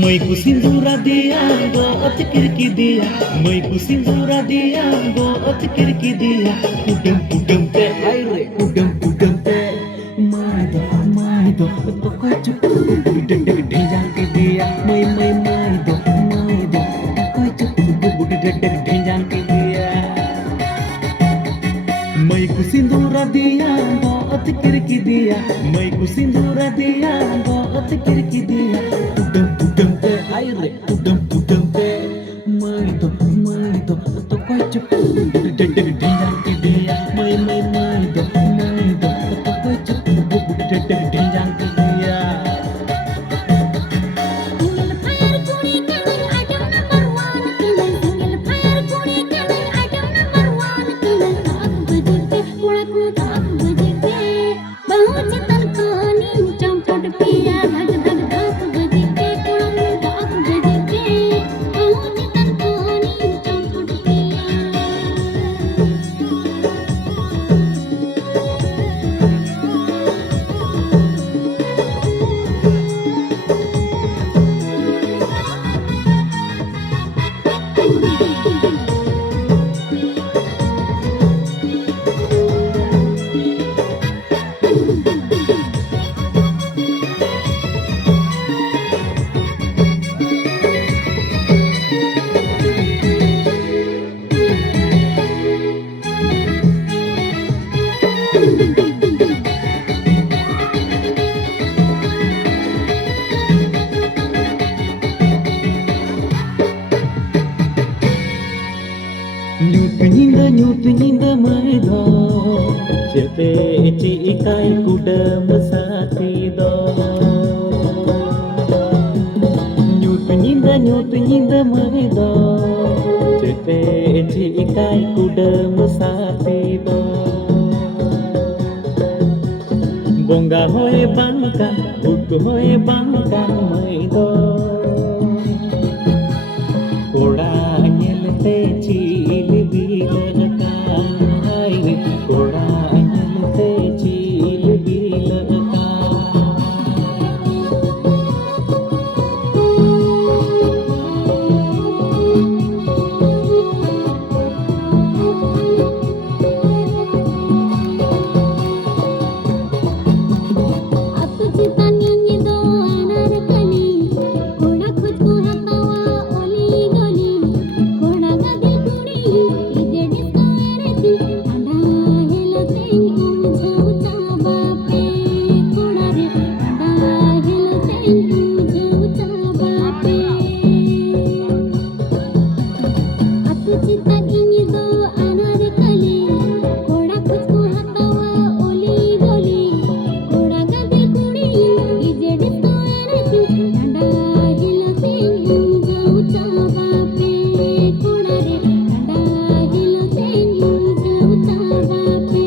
Mây ku sindura dia go at kirki dia. Mây ku sindura dia go at kirki dia. Kudam te aire kudam te. Mai do to ko chup deg deg dhenjang ke dia. Mai do to ko chup deg deg dhenjang ke dia. Mây ku sindura dia go at kirki dia. Mây ku sindura dia go at kirki dia. Kudam te aire kudam te. Mai do to ko chup deg deg dhenjang ke dia. Mai do to ko chup deg deg dhenjang ke dia. Nyut nyinda mai do chete chi ikai kudam sati do. Nyut nyinda mai do chete chi ikai kudam sati do. Bonga hoye bangkan ut hoye bangkan mai do. Koda nyelte chil bilaka hai koda nyelte chil bilaka. Aku cita nyanyi do anar kali koda khujko hatawa oli goli koda gadi kuri ije disco ereti anda helote umjau chaba pe koda re anda helote umjau chaba pe. Aku cita nyanyi do anar kali koda khujko hatawa oli goli koda gadi kuri ije disco ereti anda helote umjau chaba pe koda re anda helote umjau chaba pe.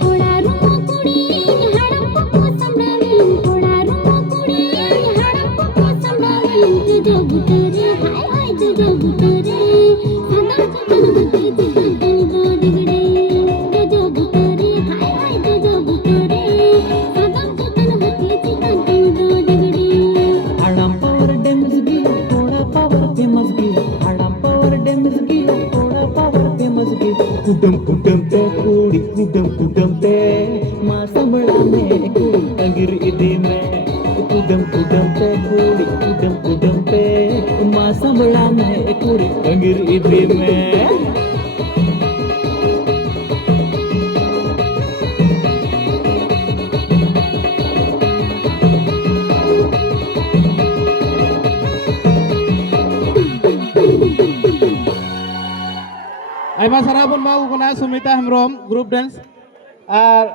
Koda rumo kudi haram ko samdawin koda rumo kudi haram ko samdawin tujo butare hai tujo butare sada chatan hati chitan do digde tujo butare hai tujo butare sada chatan hati chitan do digde. Adam power demasgi koda power demasgi adam power demasgi koda power demasgi. Kudam te kudi kudam te masa melame kudi tangir ide me. Kudam te kudi kudam te masa melame kudi tangir ide me. Aima sarapun mau kuna Sumita Hemrom group dance. R